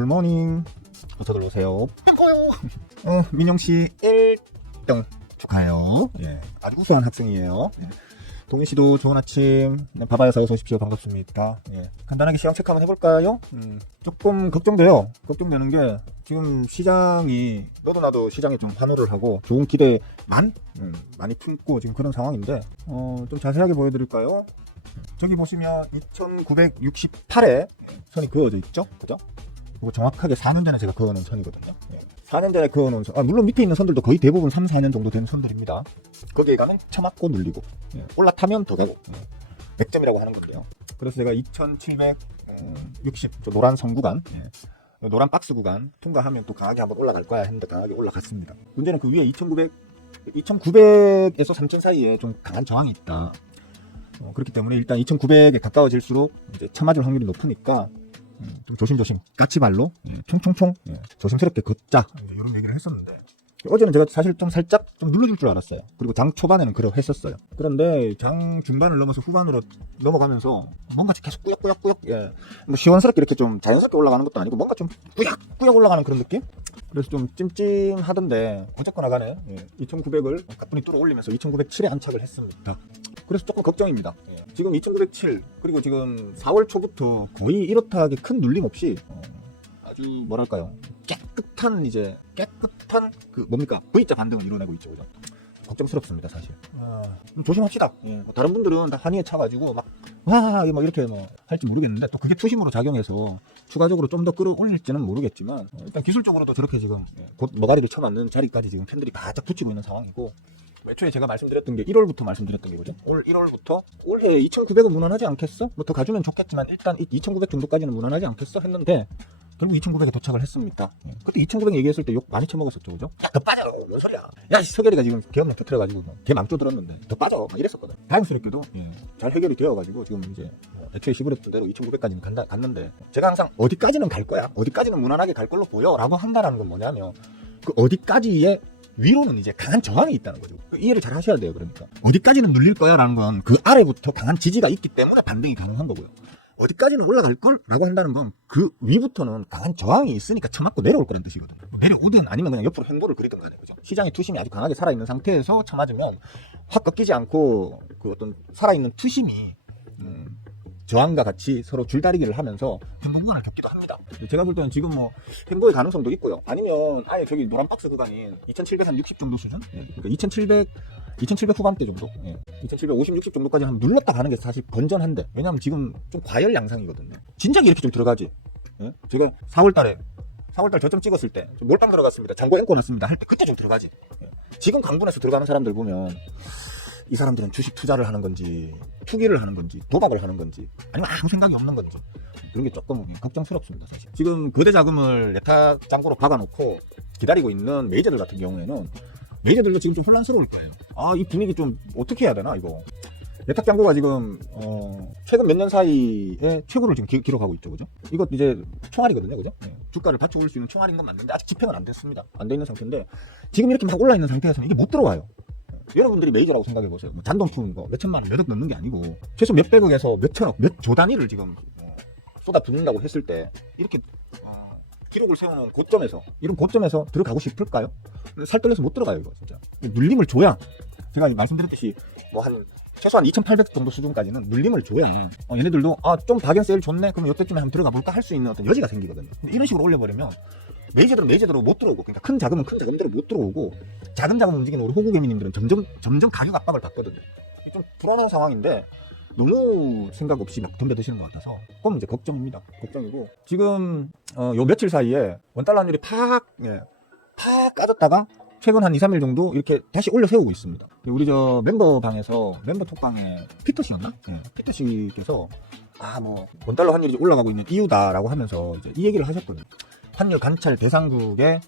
굿모닝. 어서들 오세요. 민영씨 1등 축하해요. 예, 아주 우수한 학생이에요. 동민씨도 좋은 아침. 바바야사 어서 오십시오. 반갑습니다. 예, 간단하게 시장 체크 한번 해볼까요? 조금 걱정돼요. 걱정되는 게 지금 시장이 너도 나도 시장에 좀 환호를 하고 좋은 기대만 많이 품고 지금 그런 상황인데 좀 자세하게 보여드릴까요? 저기 보시면 2968에 선이 그어져 있죠? 그죠? 그리고 정확하게 4년 전에 제가 그어놓은 선이거든요. 4년 전에 그어놓은 선, 물론 밑에 있는 선들도 거의 대부분 3, 4년 정도 된 선들입니다. 거기에 가면 쳐맞고 눌리고 올라타면 더 가고 맥점이라고 하는 건데요. 그래서 제가 2760 노란 선 구간, 노란 박스 구간 통과하면 또 강하게 한번 올라갈 거야 했는데 강하게 올라갔습니다. 문제는 그 위에 2900에서 3000 사이에 좀 강한 저항이 있다. 그렇기 때문에 일단 2900에 가까워질수록 이제 쳐맞을 확률이 높으니까 좀 조심조심 까치발로 총총총 조심스럽게 걷자 이런 얘기를 했었는데 어제는 제가 사실 좀 살짝 좀 눌러줄 줄 알았어요. 그리고 장 초반에는 그러고 했었어요. 그런데 장 중반을 넘어서 후반으로 넘어가면서 뭔가 계속 꾸역꾸역 뭐 시원스럽게 이렇게 좀 자연스럽게 올라가는 것도 아니고 뭔가 좀 꾸역꾸역 올라가는 그런 느낌? 그래서 좀 찜찜하던데 어쨌거나 간에 2900을 가뿐히 뚫어 올리면서 2907에 안착을 했습니다. 그래서 조금 걱정입니다. 지금 2907 그리고 지금 4월 초부터 거의 이렇다하게 큰 눌림 없이 아주 뭐랄까요 깨끗한 그 뭡니까 V자 반등을 이뤄내고 있죠. 그죠? 걱정스럽습니다 사실. 조심합시다. 다른 분들은 다 한의에 차가지고 막 이렇게 할지 모르겠는데 또 그게 투심으로 작용해서 추가적으로 좀 더 끌어올릴지는 모르겠지만 일단 기술적으로도 저렇게 지금 곧 머가리를 쳐맞는 자리까지 지금 팬들이 바짝 붙이고 있는 상황이고 애초에 제가 말씀드렸던 게 1월부터 말씀드렸던 게 뭐죠? 올 1월부터 올해 2,900은 무난하지 않겠어? 뭐 더 가주면 좋겠지만 일단 2,900 정도까지는 무난하지 않겠어? 했는데 결국 2,900에 도착을 했습니다. 그때 2,900 얘기했을 때 욕 많이 쳐먹었었죠, 그죠? 야, 더 빠져! 뭔 소리야? 야, 이 서결이가 지금 계엄령 터뜨려가지고 걔 망조 들었는데 더 빠져! 막 이랬었거든. 다행스럽게도 잘 해결이 되어가지고 지금 이제 애초에 시부렸던 대로 2,900까지는 갔는데 제가 항상 어디까지는 갈 거야? 어디까지는 무난하게 갈 걸로 보여? 라고 한다는 건 뭐냐면 그 어디까지의 위로는 이제 강한 저항이 있다는 거죠. 이해를 잘 하셔야 돼요. 그러니까 어디까지는 눌릴 거야 라는 건 그 아래부터 강한 지지가 있기 때문에 반등이 가능한 거고요. 어디까지는 올라갈 걸? 라고 한다는 건 그 위부터는 강한 저항이 있으니까 쳐맞고 내려올 거라는 뜻이거든요. 내려오든 아니면 그냥 옆으로 횡보를 그리든 간에 그죠. 시장의 투심이 아주 강하게 살아있는 상태에서 쳐맞으면 확 꺾이지 않고 그 어떤 살아있는 투심이 저항과 같이 서로 줄다리기를 하면서 변동구간을 겪기도 합니다. 제가 볼 때는 지금 뭐 횡보의 가능성도 있고요. 아니면 아예 저기 노란 박스 구간인 2760 정도 수준? 그러니까 2700 후반대 정도? 2750, 60 정도까지 한번 눌렀다 가는 게 사실 건전한데 왜냐면 지금 좀 과열 양상이거든요. 진작에 이렇게 좀 들어가지. 제가 4월달에 저점 찍었을 때 몰빵 들어갔습니다. 장고 앵꼬 났습니다. 할 때 그때 좀 들어가지. 지금 강분해서 들어가는 사람들 보면 이 사람들은 주식 투자를 하는 건지 투기를 하는 건지 도박을 하는 건지 아니면 아무 생각이 없는 건지 그런 게 조금 걱정스럽습니다 사실. 지금 거대 자금을 예탁 잔고로 박아놓고 기다리고 있는 메이저들 같은 경우에는 메이저들도 지금 좀 혼란스러울 거예요. 이 분위기 좀 어떻게 해야 되나 이거. 예탁 잔고가 지금 최근 몇 년 사이에 최고를 지금 기록하고 있죠, 그죠? 이거 이제 총알이거든요, 그죠? 주가를 받쳐올 수 있는 총알인 건 맞는데 아직 집행은 안 됐습니다. 안 돼 있는 상태인데 지금 이렇게 막 올라 있는 상태에서는 이게 못 들어와요. 여러분들이 메이저라고 생각해보세요. 잔돈품 몇 천만 원, 몇억 넣는 게 아니고 최소 몇백억에서 몇천억, 몇 조 단위를 지금 쏟아붓는다고 했을 때 이렇게 기록을 세우는 고점에서 이런 고점에서 들어가고 싶을까요? 살떨려서 못 들어가요 이거 진짜. 눌림을 줘야 제가 말씀드렸듯이 뭐 한 최소한 2,800 정도 수준까지는 눌림을 줘야 얘네들도 좀 박연 세일 좋네 그럼 이때쯤에 한번 들어가 볼까 할 수 있는 어떤 여지가 생기거든요. 근데 이런 식으로 올려버리면 메이저들은 메이저대로 못 들어오고 그러니까 큰 자금은 큰 자금대로 못 들어오고 작은 자금 움직이는 우리 호구개미님들은 점점 가격 압박을 받거든요. 좀 불안한 상황인데 너무 생각 없이 막 덤벼드시는 것 같아서 그럼 이제 걱정입니다. 걱정이고 지금 요 며칠 사이에 원달러 환율이 팍 까졌다가 최근 한 2, 3일 정도 이렇게 다시 올려 세우고 있습니다. 우리 저 멤버 톡방에 피터씨였나? 피터씨께서 뭐 원달러 환율이 올라가고 있는 이유다라고 하면서 이제 이 얘기를 하셨거든요. 환율 관찰 대상국에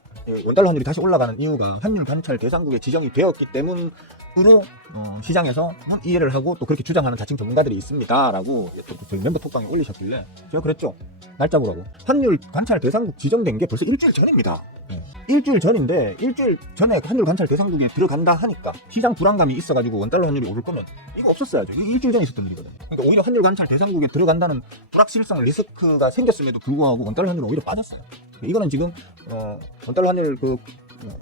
원달러 환율이 다시 올라가는 이유가 환율 관찰 대상국에 지정이 되었기 때문으로 시장에서 이해를 하고 또 그렇게 주장하는 자칭 전문가들이 있습니다라고 저희 멤버 톡방에 올리셨길래 제가 그랬죠. 날짜 보라고. 환율 관찰 대상국 지정된 게 벌써 일주일 전입니다. 일주일 전인데 일주일 전에 환율 관찰 대상국에 들어간다 하니까 시장 불안감이 있어가지고 원달러 환율이 오를 거면 이거 없었어야죠. 이게 일주일 전에 있었던 일이거든요. 그러니까 오히려 환율 관찰 대상국에 들어간다는 불확실성 리스크가 생겼음에도 불구하고 원달러 환율이 오히려 빠졌어요. 이거는 지금 원달러 환율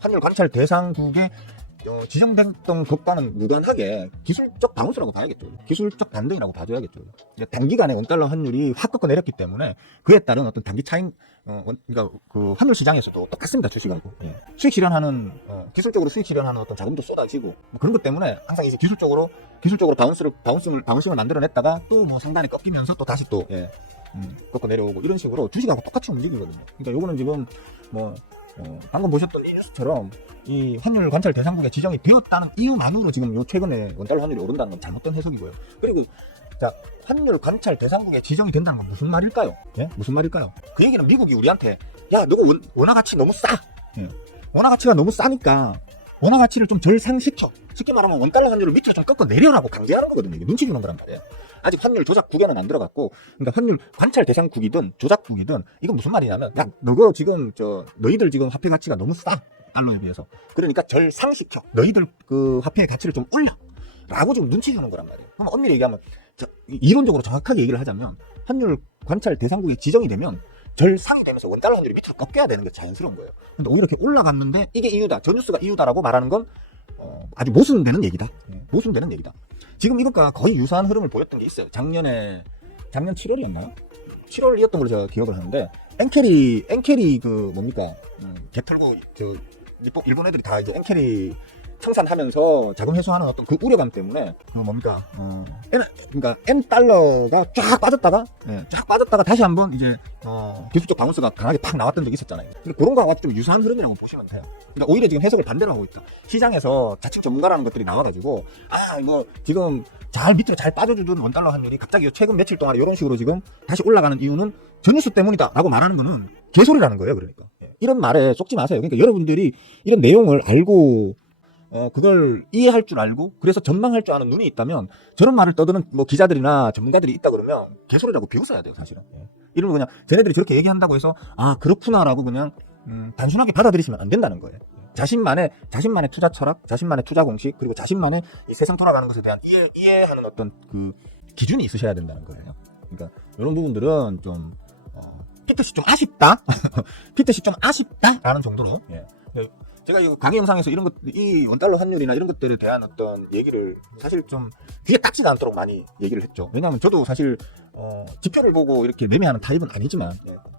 환율 관찰 대상국에 지정됐던 것과는 무관하게 기술적 바운스라고 봐야겠죠. 기술적 반등이라고 봐줘야겠죠. 단기간에 원달러 환율이 확 꺾어 내렸기 때문에 그에 따른 어떤 단기 차익, 그러니까 그 환율 시장에서도 똑같습니다. 주식하고 수익 실현하는 기술적으로 수익 실현하는 어떤 자금도 쏟아지고 뭐 그런 것 때문에 항상 이제 기술적으로 바운스를 만들어냈다가 또 뭐 상단에 꺾이면서 또 다시 또 꺾어 내려오고 이런 식으로 주식하고 똑같이 움직이거든요. 그러니까 요거는 지금 뭐 방금 보셨던 이 뉴스처럼 이 환율 관찰 대상국에 지정이 되었다는 이유만으로 지금 요 최근에 원달러 환율이 오른다는 건 잘못된 해석이고요. 그리고 자, 환율 관찰 대상국에 지정이 된다는 건 무슨 말일까요? 예? 무슨 말일까요? 그 얘기는 미국이 우리한테 야, 너가 원화 가치 너무 싸. 예. 원화 가치가 너무 싸니까 원화 가치를 좀 절상시켜. 쉽게 말하면 원달러 환율을 밑으로 좀 꺾어 내려라고 강제하는 거거든요. 이게 눈치 주는 거란 말이에요. 아직 환율 조작국에는 안 들어갔고, 그러니까 환율 관찰 대상국이든 조작국이든 이건 무슨 말이냐면, 야, 너가 지금 너희들 지금 화폐 가치가 너무 싸. 달러에 비해서. 그러니까 절상시켜. 너희들 그 화폐의 가치를 좀 올려. 라고 좀 눈치 주는 거란 말이에요. 그럼 엄밀히 얘기하면, 이론적으로 정확하게 얘기를 하자면, 환율 관찰 대상국에 지정이 되면 절상이 되면서 원달러 환율이 밑으로 꺾여야 되는 게 자연스러운 거예요. 근데 오히려 이렇게 올라갔는데 이게 이유다. 저 뉴스가 이유다라고 말하는 건 아주 모순되는 얘기다. 모순되는 얘기다. 지금 이것과 거의 유사한 흐름을 보였던 게 있어요. 작년 7월이었나요? 7월이었던 걸로 제가 기억을 하는데 엔캐리 그 뭡니까? 개 털고 일본 애들이 다 이제 엔캐리 청산하면서 자금 회수하는 어떤 그 우려감 때문에 그러니까 N 달러가 쫙 빠졌다가 다시 한번 이제 기술적 바운스가 강하게 팍 나왔던 적이 있었잖아요. 근데 그런 거와 좀 유사한 흐름이라고 보시면 돼요. 그러니까 오히려 지금 해석을 반대로 하고 있다. 시장에서 자칭 전문가라는 것들이 나와가지고 이거 지금 잘 밑으로 잘 빠져주던 원달러 환율이 갑자기 최근 며칠 동안 이런 식으로 지금 다시 올라가는 이유는 전 뉴스 때문이다라고 말하는 거는 개소리라는 거예요. 그러니까 이런 말에 속지 마세요. 그러니까 여러분들이 이런 내용을 알고 그걸 이해할 줄 알고 그래서 전망할 줄 아는 눈이 있다면 저런 말을 떠드는 뭐 기자들이나 전문가들이 있다 그러면 개소리라고 비웃어야 돼요. 사실은 이러면 그냥 쟤네들이 저렇게 얘기한다고 해서 그렇구나라고 그냥 단순하게 받아들이시면 안 된다는 거예요. 자신만의 투자 철학, 자신만의 투자 공식, 그리고 자신만의 이 세상 돌아가는 것에 대한 이해하는 어떤 그 기준이 있으셔야 된다는 거예요. 그러니까 이런 부분들은 좀 피트씨 좀 아쉽다 피트씨 좀 아쉽다라는 정도로 제가 이 강의 영상에서 이 원달러 환율이나 이런 것들에 대한 어떤 얘기를 사실 좀 귀에 닿지가 않도록 많이 얘기를 했죠. 왜냐하면 저도 사실 지표를 보고 이렇게 매매하는 타입은 아니지만,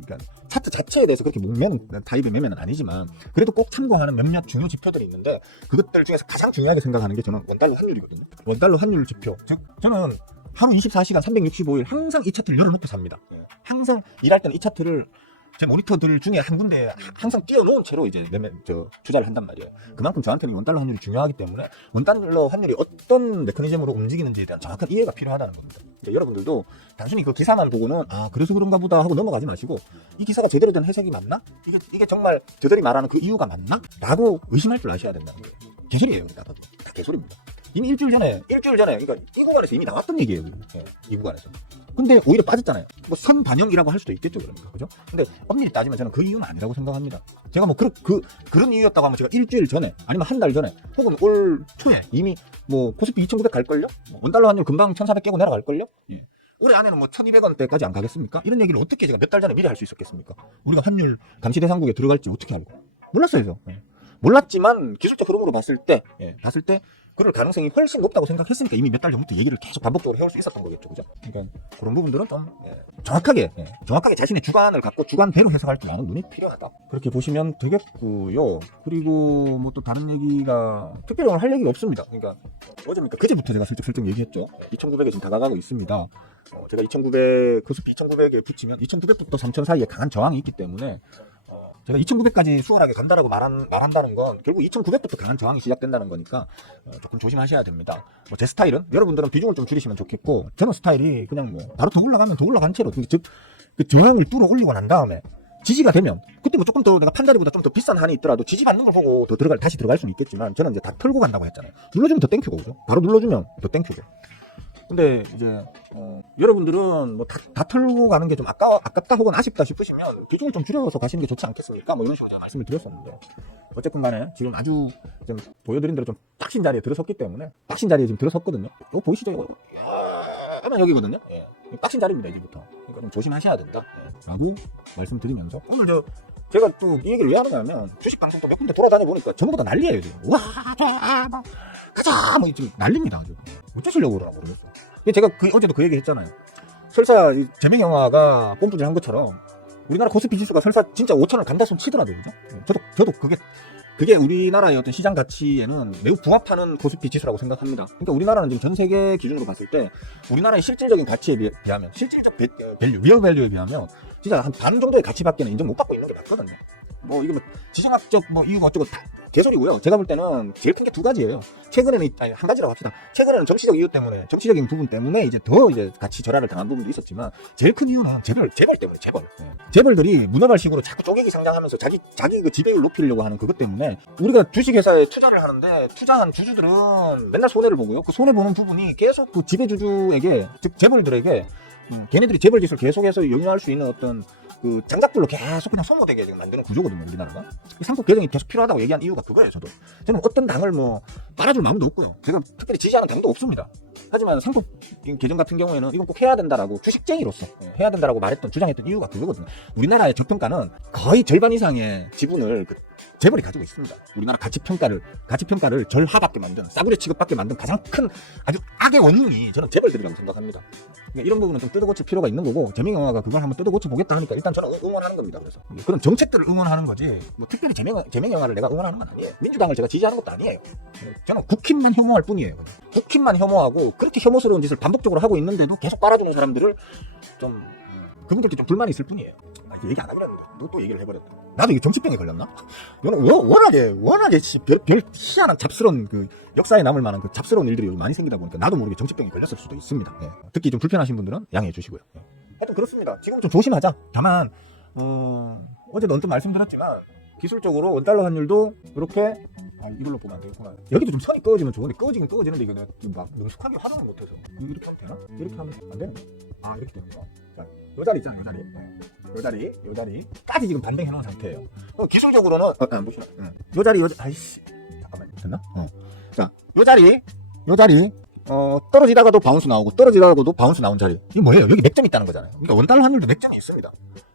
그러니까 차트 자체에 대해서 그렇게 목매는 타입의 매매는 아니지만, 그래도 꼭 참고하는 몇몇 중요 지표들이 있는데 그것들 중에서 가장 중요하게 생각하는 게 저는 원달러 환율이거든요. 원달러 환율 지표. 즉 저는 하루 24시간 365일 항상 이 차트를 열어놓고 삽니다. 항상 일할 때는 이 차트를 제 모니터들 중에 한 군데 항상 띄워놓은 채로 이제 투자를 한단 말이에요. 그만큼 저한테는 원달러 환율이 중요하기 때문에 원달러 환율이 어떤 메커니즘으로 움직이는지에 대한 정확한 이해가 필요하다는 겁니다. 그러니까 여러분들도 단순히 그 기사만 보고는 그래서 그런가 보다 하고 넘어가지 마시고 이 기사가 제대로 된 해석이 맞나? 이게 정말 저들이 말하는 그 이유가 맞나? 라고 의심할 줄 아셔야 된다는 거예요. 개소리예요. 다 개소리입니다. 이미 일주일 전에 그러니까 이 구간에서 이미 나왔던 얘기예요. 이 구간에서. 근데 오히려 빠졌잖아요. 뭐 선반영이라고 할 수도 있겠죠, 그러니까. 그죠? 근데 엄밀히 따지면 저는 그 이유는 아니라고 생각합니다. 제가 뭐 그런 이유였다고 하면 제가 일주일 전에 아니면 한 달 전에 혹은 올 초에 이미 뭐 코스피 2,900 갈걸요? 원달러 환율 금방 1,400 깨고 내려갈걸요? 올해 안에는 뭐 1,200원대까지 안 가겠습니까? 이런 얘기를 어떻게 제가 몇 달 전에 미리 할 수 있었겠습니까? 우리가 환율 감시 대상국에 들어갈지 어떻게 알고? 몰랐어요, 저. 몰랐지만 기술적 흐름으로 봤을 때 그럴 가능성이 훨씬 높다고 생각했으니까 이미 몇 달 전부터 얘기를 계속 반복적으로 해올 수 있었던 거겠죠, 그죠? 그러니까 그런 부분들은 좀 정확하게 자신의 주관을 갖고 주관대로 해석할 줄 아는 눈이 필요하다. 그렇게 보시면 되겠고요. 그리고 뭐 또 다른 얘기가 특별히 오늘 할 얘기가 없습니다. 그러니까 어제입니까? 그제부터 제가 슬쩍 얘기했죠. 2,900에 지금 다가가고 있습니다. 제가 2,900 코스피 2,900에 붙이면 2,900부터 3,000 사이에 강한 저항이 있기 때문에. 제가 2,900까지 수월하게 간다라고 말한다는 건 결국 2,900부터 강한 저항이 시작된다는 거니까 조금 조심하셔야 됩니다. 뭐 제 스타일은 여러분들은 비중을 좀 줄이시면 좋겠고 저는 스타일이 그냥 뭐 바로 더 올라가면 더 올라간 채로 즉 그 저항을 뚫어 올리고 난 다음에 지지가 되면 그때 뭐 조금 더 내가 판자리보다 좀 더 비싼 한이 있더라도 지지 받는 걸 보고 다시 들어갈 수는 있겠지만 저는 이제 다 털고 간다고 했잖아요. 눌러주면 더 땡큐고 그죠? 바로 눌러주면 더 땡큐고 근데 이제 여러분들은 뭐 다 털고 가는 게 좀 아깝다 혹은 아쉽다 싶으시면 비중을 좀 줄여서 가시는 게 좋지 않겠습니까? 뭐 이런 식으로 제가 말씀을 드렸었는데 어쨌든 간에 지금 아주 좀 보여드린 대로 좀 빡신 자리에 들어섰기 때문에 빡신 자리에 지금 들어섰거든요. 이거 보이시죠? 이거 하면 여기거든요. 예. 빡신 자리입니다 이제부터. 그러니까 좀 조심하셔야 된다. 예. 라고 말씀드리면서 오늘 제가 또 이 얘기를 왜 하느냐면 주식 방송도 몇 군데 돌아다녀 보니까 전부 다 난리예요 지금. 와, 뭐, 가자, 뭐 지금 난립니다 아주. 어쩌시려고 그러나 모르겠어. 제가 어제도 그 얘기 했잖아요. 설사 재명 영화가 뽐뿌질 한 것처럼 우리나라 코스피 지수가 설사 진짜 5천을 간다 손 치더라도 그죠? 저도 그게 우리나라의 어떤 시장 가치에는 매우 부합하는 코스피 지수라고 생각합니다. 그러니까 우리나라는 지금 전 세계 기준으로 봤을 때 우리나라의 실질적인 가치에 비하면 실질적 밸류, 리얼 밸류에 비하면 진짜 한 반 정도의 가치밖에는 인정 못 받고 있는 게 맞거든요. 뭐 이게 뭐 지정학적 뭐 이유가 어쩌고 다 개소리고요. 제가 볼 때는 제일 큰 게 두 가지예요. 최근에는 아니 한 가지라고 합시다. 최근에는 정치적 이유 때문에 정치적인 부분 때문에 이제 더 가치 절하를 당한 부분도 있었지만 제일 큰 이유는 재벌 때문에 재벌. 재벌들이 문어발식으로 자꾸 쪼개기 상장하면서 자기 그 지배율 높이려고 하는 그것 때문에 우리가 주식회사에 투자를 하는데 투자한 주주들은 맨날 손해를 보고요. 그 손해 보는 부분이 계속 그 지배주주에게 즉 재벌들에게 걔네들이 재벌 짓을 계속해서 영위할 수 있는 어떤 그 장작불로 계속 그냥 소모되게 지금 만드는 구조거든요, 우리나라가. 이 상법 개정이 계속 필요하다고 얘기한 이유가 그거예요, 저는 어떤 당을 뭐 빨아줄 마음도 없고요. 제가 특별히 지지하는 당도 없습니다. 하지만 상법 개정 같은 경우에는 이건 꼭 해야 된다라고 주식쟁이로서 해야 된다라고 주장했던 이유가 그거거든요. 우리나라의 저평가는 거의 절반 이상의 지분을 재벌이 가지고 있습니다. 우리나라 가치평가를 절하받게 만든, 싸구려 취급받게 만든 가장 큰 아주 악의 원흉이 저는 재벌들이라고 생각합니다. 그러니까 이런 부분은 좀 뜯어고칠 필요가 있는 거고, 재명 영화가 그걸 한번 뜯어고쳐 보겠다 하니까 일단 저는 응원하는 겁니다. 그래서 그런 정책들을 응원하는 거지, 뭐 특별히 재명 영화를 내가 응원하는 건 아니에요. 민주당을 제가 지지하는 것도 아니에요. 저는 국힘만 혐오할 뿐이에요. 국힘만 혐오하고 그렇게 혐오스러운 짓을 반복적으로 하고 있는데도 계속 빨아주는 사람들을 좀 그분들께 좀 불만이 있을 뿐이에요. 얘기 안 하기로 했는데 너 또 얘기를 해버렸다. 나도 이게 정치병에 걸렸나? 워낙에 별 희한한 잡스러운 그 역사에 남을 만한 그 잡스러운 일들이 많이 생기다 보니까 나도 모르게 정치병에 걸렸을 수도 있습니다. 예. 듣기 좀 불편하신 분들은 양해해 주시고요. 예. 하여튼 그렇습니다. 지금 좀 조심하자. 다만 어제도 언뜻 말씀드렸지만 기술적으로 원달러 환율도 이렇게 이걸로 보면 안 되겠구나. 여기도 좀 선이 꺼지면 좋은데 꺼지는데 이거 내가 막 능숙하게 활용을 못해서 이렇게 하면 되나? 이렇게 하면 안 되네. 이렇게 되는구나. 자, 요 자리 있잖아, 요 자리까지 지금 반등해 놓은 상태예요. 기술적으로는 안 보시나? 요 자리 아이씨, 잠깐만, 됐나? 자, 요 자리 떨어지다가도 바운스 나오고 떨어지다가도 바운스 나온 자리. 이게 뭐예요? 여기 맥점이 있다는 거잖아요. 그러니까 원달러 환율도 맥점이 있습니다.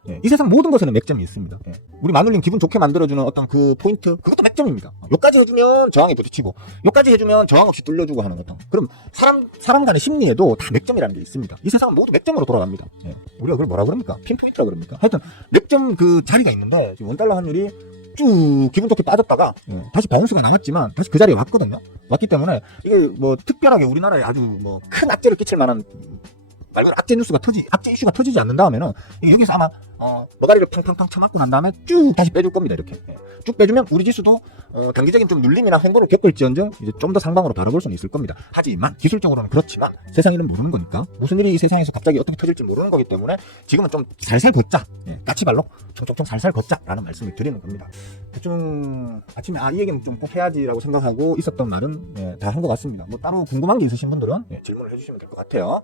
예, 이 세상 모든 것에는 맥점이 있습니다. 예. 우리 마눌님 기분 좋게 만들어주는 어떤 그 포인트, 그것도 맥점입니다. 요까지 해주면 저항이 부딪히고 요까지 해주면 저항 없이 뚫려주고 하는 것도. 그럼 사람 간의 심리에도 다 맥점이라는 게 있습니다. 이 세상은 모두 맥점으로 돌아갑니다. 예. 우리가 그걸 뭐라 그럽니까? 핀포인트라 그럽니까? 하여튼 맥점 그 자리가 있는데 지금 원달러 환율이 쭉 기분 좋게 빠졌다가 다시 바운스가 나왔지만 다시 그 자리에 왔기 때문에 이게 뭐 특별하게 우리나라에 아주 뭐 큰 악재를 끼칠 만한 말 그대로 악재 이슈가 터지지 않는 다음에는 여기서 아마 머가리를 팡팡팡 쳐맞고 난 다음에 쭉 다시 빼줄 겁니다. 이렇게 쭉 빼주면 우리 지수도 단기적인 좀 눌림이나 횡보를 겪을지언정 이제 좀 더 상방으로 바라볼 수는 있을 겁니다. 하지만 기술적으로는 그렇지만 세상 일은 모르는 거니까 무슨 일이 이 세상에서 갑자기 어떻게 터질지 모르는 거기 때문에 지금은 좀 살살 걷자, 까치발로 총총총 살살 걷자라는 말씀을 드리는 겁니다. 대충 아침에 이 얘기는 좀 꼭 해야지라고 생각하고 있었던 말은 다 한 것 같습니다. 뭐 따로 궁금한 게 있으신 분들은 질문을 해주시면 될 것 같아요.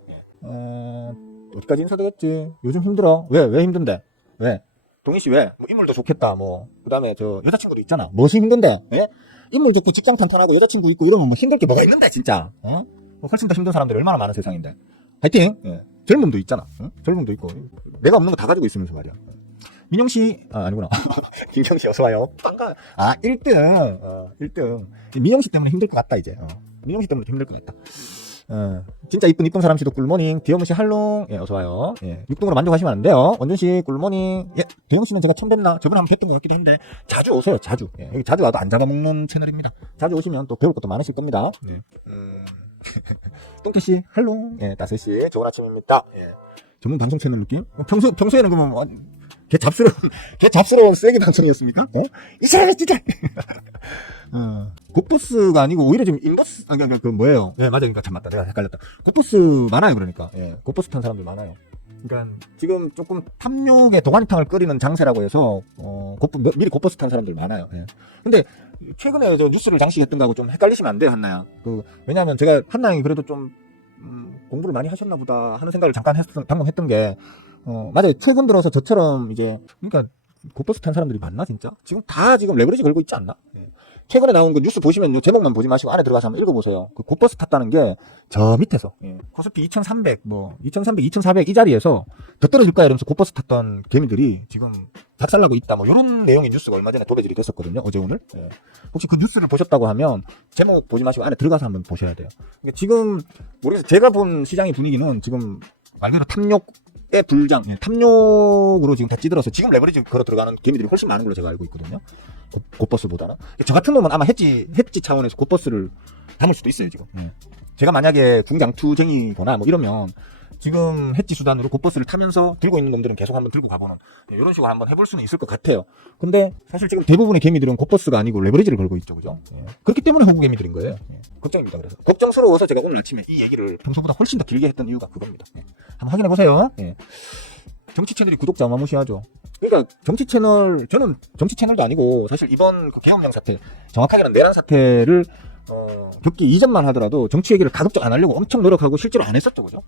어디까지 인사드렸지? 요즘 힘들어. 왜 힘든데? 왜? 동희씨 왜? 뭐 인물도 좋겠다. 뭐 그 다음에 저 여자친구도 있잖아. 무엇이 힘든데? 예? 인물 좋고 직장 탄탄하고 여자친구 있고 이러면 뭐 힘들 게 뭐가 있는데 진짜. 뭐 훨씬 더 힘든 사람들이 얼마나 많은 세상인데. 화이팅! 젊음도 있잖아. 젊음도 있고 내가 없는 거 다 가지고 있으면서 말이야. 민영씨 아니구나. 김경씨 어서와요. 반가. 1등. 민영씨 때문에 힘들 것 같다 이제. 민영씨 때문에 힘들 것 같다. 진짜 이쁜 사람씨도 꿀모닝. 디어무씨 할롱. 어서와요. 6등으로 만족하시면 안 돼요. 원준씨 꿀모닝. 대영씨는 제가 처음 뵙나? 저번에 한번 뵀던 것 같기도 한데 자주 오세요. 자주. 여기 자주 와도 안 잡아먹는 채널입니다. 자주 오시면 또 배울 것도 많으실 겁니다. 똥태씨 할롱. 따스씨 좋은 아침입니다. 전문 방송 채널 느낌? 평소에는 그러면 개 잡스러운 쓰레기 방송이었습니까? 이 사람이 진짜 굿보스가 아니고 오히려 지금 인버스 그 뭐예요? 맞아. 그러니까 참 맞다. 내가 헷갈렸다. 굿보스 많아요. 그러니까 굿보스 탄 사람들 많아요. 그러니까 지금 조금 탐욕의 도가니탕을 끓이는 장세라고 해서 미리 굿보스 탄 사람들 많아요. 근데 최근에 저 뉴스를 장식했던 거하고 좀 헷갈리시면 안 돼요, 한나야. 왜냐하면 제가 한나양이 그래도 좀 공부를 많이 하셨나 보다 하는 생각을 방금 했던 게, 맞아요. 최근 들어서 저처럼 이제, 그러니까, 고버스 탄 사람들이 많나, 진짜? 지금 레버리지 걸고 있지 않나? 예. 최근에 나온 그 뉴스 보시면 요 제목만 보지 마시고 안에 들어가서 한번 읽어보세요. 그 고버스 탔다는 게 저 밑에서, 코스피 2300, 2400 이 자리에서 더 떨어질까 이러면서 고버스 탔던 개미들이 지금 작살나고 있다. 뭐, 요런 내용의 뉴스가 얼마 전에 도배질이 됐었거든요. 어제 오늘. 예. 혹시 그 뉴스를 보셨다고 하면 제목 보지 마시고 안에 들어가서 한번 보셔야 돼요. 그러니까 지금, 모르겠어요. 제가 본 시장의 분위기는 지금 말 그대로 탐욕으로 지금 다 찌들어서 지금 레버리지 걸어 들어가는 개미들이 훨씬 많은 걸로 제가 알고 있거든요. 고버스보다는. 저 같은 놈은 아마 헤지 차원에서 고버스를 담을 수도 있어요, 지금. 제가 만약에 궁장투쟁이거나 뭐 이러면 지금 헤지 수단으로 고버스를 타면서 들고 있는 놈들은 계속 한번 들고 가보는 이런 식으로 한번 해볼 수는 있을 것 같아요. 근데 사실 지금 대부분의 개미들은 고버스가 아니고 레버리지를 걸고 있죠, 그죠? 그렇기 때문에 호구 개미들인 거예요. 걱정입니다. 그래서 걱정스러워서 제가 오늘 아침에 이 얘기를 평소보다 훨씬 더 길게 했던 이유가 그겁니다. 한번 확인해 보세요. 정치 채널이 구독자 어마무시하죠. 그러니까 정치 채널, 저는 정치 채널도 아니고 사실 이번 그 계엄령 사태, 정확하게는 내란 사태를 겪기 이전만 하더라도 정치 얘기를 가급적 안 하려고 엄청 노력하고 실제로 안 했었죠, 그죠?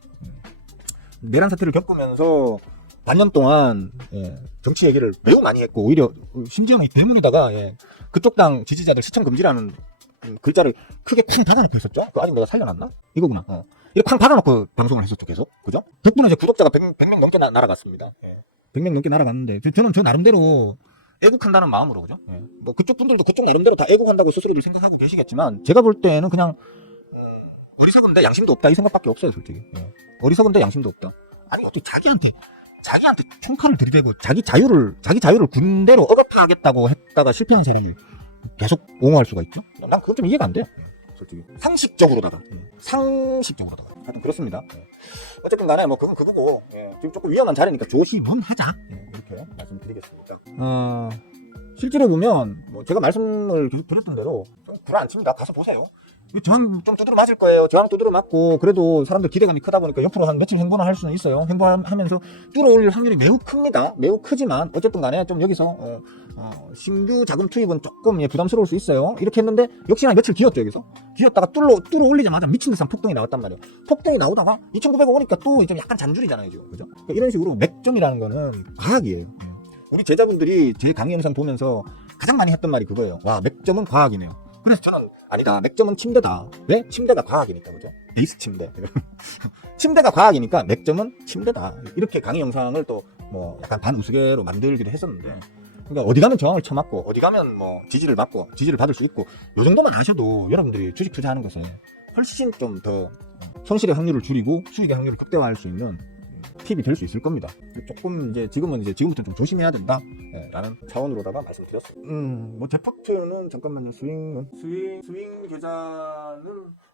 내란 사태를 겪으면서 반년 동안 정치 얘기를 매우 많이 했고, 오히려 심지어는 대문에다가 그쪽 당 지지자들 시청 금지라는 글자를 크게 쾅 박아놓고 했었죠. 그거 아직 내가 살려놨나? 이거구나. 이렇게 쾅 박아놓고 방송을 했었죠, 계속. 그죠? 덕분에 이제 구독자가 100명 넘게 날아갔습니다. 100명 넘게 날아갔는데, 저는 저 나름대로 애국한다는 마음으로, 그죠? 뭐 그쪽 분들도 그쪽 나름대로 다 애국한다고 스스로들 생각하고 계시겠지만, 제가 볼 때는 그냥 어리석은데 양심도 없다 이 생각밖에 없어요, 솔직히. 어리석은데 양심도 없다. 아니 어떻게 자기한테 총칼을 들이대고 자기 자유를 군대로 억압하겠다고 했다가 실패한 사람을 계속 옹호할 수가 있죠? 난 그건 좀 이해가 안 돼요, 솔직히. 상식적으로다가. 하여튼 그렇습니다. 어쨌든 간에 뭐 그건 그거고, 지금 조금 위험한 자리니까 조심하자, 이렇게 말씀드리겠습니다. 실제로 보면 뭐 제가 말씀을 계속 드렸던 대로 불안 안 칩니다. 가서 보세요. 저항 좀 두드려 맞을 거예요. 저항 두드려 맞고, 그래도 사람들 기대감이 크다 보니까 옆으로 한 며칠 행보는 할 수는 있어요. 행보하면서 뚫어올릴 확률이 매우 큽니다. 매우 크지만 어쨌든 간에 좀 여기서 신규 자금 투입은 조금 부담스러울 수 있어요. 이렇게 했는데 역시나 며칠 기었죠. 여기서 기었다가 뚫어올리자마자 미친 듯한 폭등이 나왔단 말이에요. 폭등이 나오다가 2,900 오니까 또 좀 약간 잔줄이잖아요, 지금. 그죠? 그러니까 이런 식으로 맥점이라는 거는 과학이에요. 우리 제자분들이 제 강의 영상 보면서 가장 많이 했던 말이 그거예요. 와, 맥점은 과학이네요. 그래서 저는 아니다, 맥점은 침대다. 왜? 침대가 과학이니까, 그죠? 베이스 침대. 침대가 과학이니까 맥점은 침대다. 이렇게 강의 영상을 또 뭐 약간 반우스개로 만들기도 했었는데, 그러니까 어디 가면 저항을 쳐맞고, 어디 가면 뭐 지지를 받을 수 있고, 요 정도만 아셔도 여러분들이 주식 투자하는 것에 훨씬 좀 더 손실의 확률을 줄이고 수익의 확률을 극대화할 수 있는 팁이 될 수 있을 겁니다. 조금 지금부터 좀 조심해야 된다, 라는 차원으로다가 말씀드렸습니다. 뭐 제포트는 잠깐만요. 스윙 계좌는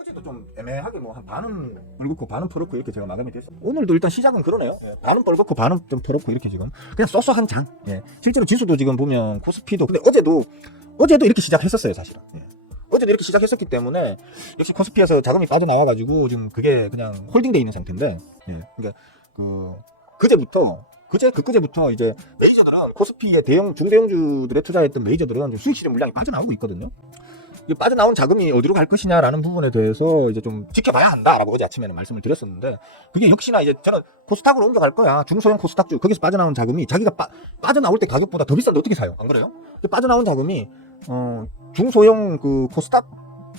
어제도 좀 애매하게 뭐 한 반은 뻘겋고 반은 퍼렇고 이렇게 제가 마감이 됐어요. 오늘도 일단 시작은 그러네요. 반은 뻘겋고 반은 좀 퍼렇고 이렇게 지금 그냥 쏘쏘한 장. 실제로 지수도 지금 보면 코스피도, 근데 어제도 이렇게 시작했었어요, 사실은. 어제도 이렇게 시작했었기 때문에 역시 코스피에서 자금이 빠져나와가지고 지금 그게 그냥 홀딩돼 있는 상태인데, 그러니까 그제부터 이제 메이저들은 코스피의 중대형주들에 투자했던 메이저들은 수익 실현 물량이 빠져나오고 있거든요. 빠져나온 자금이 어디로 갈 것이냐라는 부분에 대해서 이제 좀 지켜봐야 한다라고 어제 아침에는 말씀을 드렸었는데, 그게 역시나 이제 저는 코스닥으로 옮겨갈 거야. 중소형 코스닥주, 거기서 빠져나온 자금이 자기가 빠져나올 때 가격보다 더 비싼데 어떻게 사요? 안 그래요? 빠져나온 자금이 중소형 그 코스닥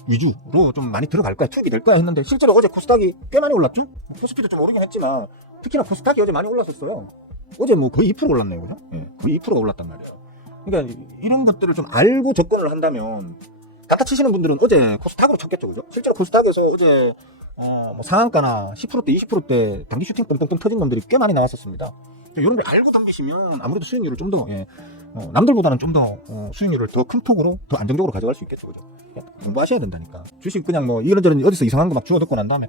위주로 좀 많이 들어갈 거야, 투입이 될 거야 했는데, 실제로 어제 코스닥이 꽤 많이 올랐죠? 코스피도 좀 오르긴 했지만 특히나 코스닥이 어제 많이 올랐었어요. 어제 뭐 거의 2% 올랐네요, 그죠? 거의 2%가 올랐단 말이에요. 그러니까 이런 것들을 좀 알고 접근을 한다면, 단타 치시는 분들은 어제 코스닥으로 쳤겠죠, 그죠? 실제로 코스닥에서 어제 뭐 상한가나 10%대, 20%대 단기 슈팅 뻥뻥뻥 터진 놈들이 꽤 많이 나왔었습니다. 이런 걸 알고 덤비시면 아무래도 수익률을 좀 더 남들보다는 좀 더 수익률을 더 큰 폭으로 더 안정적으로 가져갈 수 있겠죠, 그죠? 공부하셔야 된다니까. 주식 그냥 뭐 이런저런 어디서 이상한 거 막 주워 듣고 난 다음에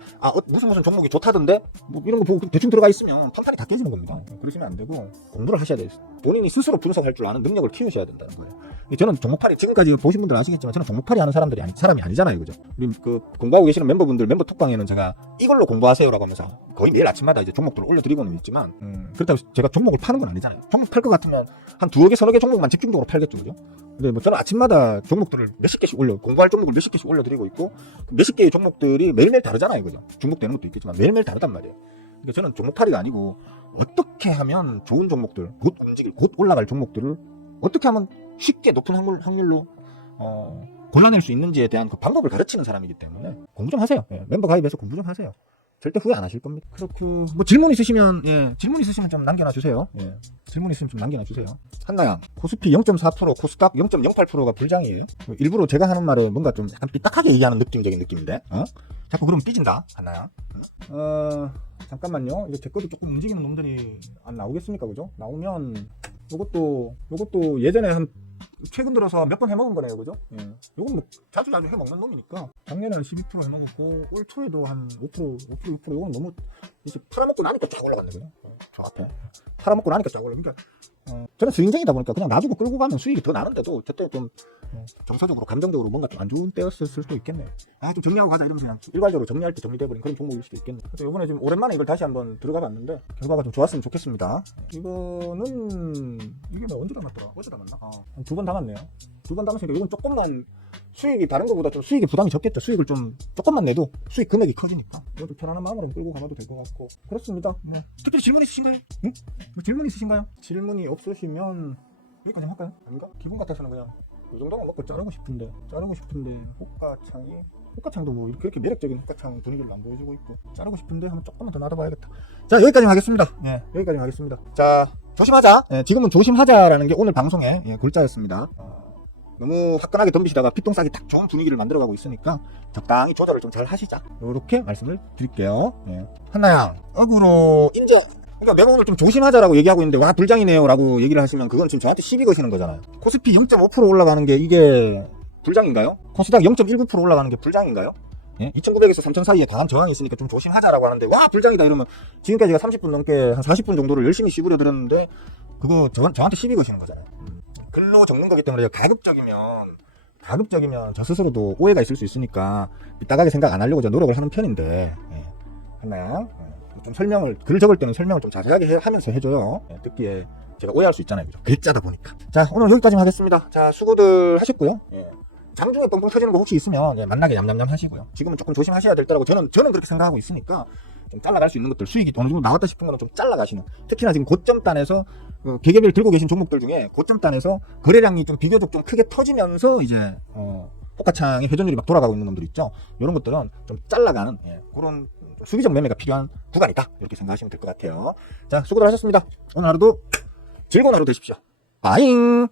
무슨 종목이 좋다던데 뭐 이런 거 보고 대충 들어가 있으면 판단이 다 깨지는 겁니다. 그러시면 안 되고 공부를 하셔야 돼요. 본인이 스스로 분석할 줄 아는 능력을 키우셔야 된다는 거예요. 저는 종목팔이, 지금까지 보신 분들 아시겠지만 저는 종목팔이 하는 사람이 아니잖아요, 그죠? 우리 그 공부하고 계시는 멤버분들 멤버 톡방에는 제가 이걸로 공부하세요라고 하면서 거의 매일 아침마다 이제 종목들을 올려드리고는 있지만, 그렇다고 제가 종목을 파는 건 아니잖아요. 종목 팔 것 같으면 한 2억에 3억에 개 종목만 집중적으로 팔겠죠, 그죠? 근데 뭐 저는 아침마다 종목들을 몇십 개씩 공부할 종목을 몇십 개씩 올려드리고 있고, 몇십 개의 종목들이 매일매일 다르잖아요, 그죠? 중복되는 것도 있겠지만 매일매일 다르단 말이에요. 그러니까 저는 종목팔이가 아니고, 어떻게 하면 좋은 종목들, 곧 움직일, 곧 올라갈 종목들을 어떻게 하면 쉽게 높은 확률로 골라낼 수 있는지에 대한 그 방법을 가르치는 사람이기 때문에 공부 좀 하세요. 예, 멤버 가입해서 공부 좀 하세요. 절대 후회 안 하실 겁니다. 그렇고 뭐 질문 있으시면 좀 남겨놔 주세요. 예, 질문 있으면 좀 남겨놔 주세요. 한나양 코스피 0.4%, 코스닥 0.08%가 불장이에요. 일부러 제가 하는 말을 뭔가 좀 약간 삐딱하게 얘기하는 느낌적인 느낌인데, 자꾸 그러면 삐진다, 한나양. 잠깐만요. 이제 제 것도 조금 움직이는 놈들이 안 나오겠습니까, 그죠? 나오면 요것도 예전에 최근 들어서 몇 번 해먹은 거네요, 그죠? 예. 요건 뭐 자주 해먹는 놈이니까 작년에는 12% 해먹었고 올 초에도 한 5%, 6% 요건 너무 이제 팔아먹고 나니까 쫙 올라갔네, 그죠? 저 앞에 팔아먹고 나니까 쫙 올라. 그러니까 저는 스윙쟁이다 보니까 그냥 놔두고 끌고 가면 수익이 더 나는데도 저때 좀 정서적으로 감정적으로 뭔가 좀 안 좋은 때였을 수도 있겠네. 좀 정리하고 가자 이러면서 그냥 일괄적으로 정리할 때 정리돼버린 그런 종목일 수도 있겠네. 그래서 이번에 좀 오랜만에 이걸 다시 한번 들어가 봤는데 결과가 좀 좋았으면 좋겠습니다. 이거는 이게 뭐 언제 담았더라? 어제 담았나? 한 2번 담았네요. 2번 담았으니까 이건 조금만 수익이 다른 것보다 좀 수익이 부담이 적겠죠. 수익을 좀 조금만 내도 수익 금액이 커지니까 이거 좀 편안한 마음으로 끌고 가봐도 될 것 같고 그렇습니다. 네. 특별히 질문 있으신가요? 응? 뭐 질문 있으신가요? 질문이 없으시면 여기까지 할까요? 아닌가? 기분 같아서는 그냥 이 정도만 먹고 자르고 싶은데 호가창도 뭐 그렇게 매력적인 호가창 분위기를 안 보여주고 있고 자르고 싶은데 한번 조금만 더 놔둬봐야겠다. 자, 여기까지 하겠습니다. 예, 여기까지 하겠습니다. 자, 조심하자. 예, 지금은 조심하자라는 게 오늘 방송의 글자였습니다. 너무 화끈하게 덤비시다가 피똥싸기 딱 좋은 분위기를 만들어가고 있으니까 적당히 조절을 좀 잘 하시자. 이렇게 말씀을 드릴게요. 예. 한나양 억으로 인정. 그러니까 내가 오늘 좀 조심하자라고 얘기하고 있는데 와 불장이네요 라고 얘기를 하시면 그건 지금 저한테 시비 거시는 거잖아요. 코스피 0.5% 올라가는 게 이게 불장인가요? 코스닥 0.19% 올라가는 게 불장인가요? 예? 2900에서 3000 사이에 강한 저항이 있으니까 좀 조심하자라고 하는데 와 불장이다 이러면 지금까지 제가 30분 넘게 한 40분 정도를 열심히 씹으려 들었는데 그거 저한테 시비 거시는 거잖아요. 글로 적는 거기 때문에 가급적이면 저 스스로도 오해가 있을 수 있으니까 삐딱하게 생각 안 하려고 노력을 하는 편인데 했나요? 좀 글 적을 때는 설명을 좀 자세하게 하면서 해줘요. 듣기에 제가 오해할 수 있잖아요, 그죠? 글자다 보니까. 자, 오늘 여기까지 하겠습니다. 자, 수고들 하셨고요. 장중에 뻥뻥 터지는 거 혹시 있으면 만나게 냠냠냠 하시고요. 지금은 조금 조심하셔야 될 때라고 저는 그렇게 생각하고 있으니까 좀 잘라갈 수 있는 것들 수익이 어느 정도 나왔다 싶은 거는 좀 잘라가시는. 특히나 지금 고점단에서 개개별 들고 계신 종목들 중에 고점단에서 거래량이 좀 비교적 좀 크게 터지면서 이제 호가창의 회전율이 막 돌아가고 있는 놈들 있죠. 이런 것들은 좀 잘라가는 그런 수비적 매매가 필요한 구간이다. 이렇게 생각하시면 될 것 같아요. 자, 수고들 하셨습니다. 오늘 하루도 즐거운 하루 되십시오. 빠잉.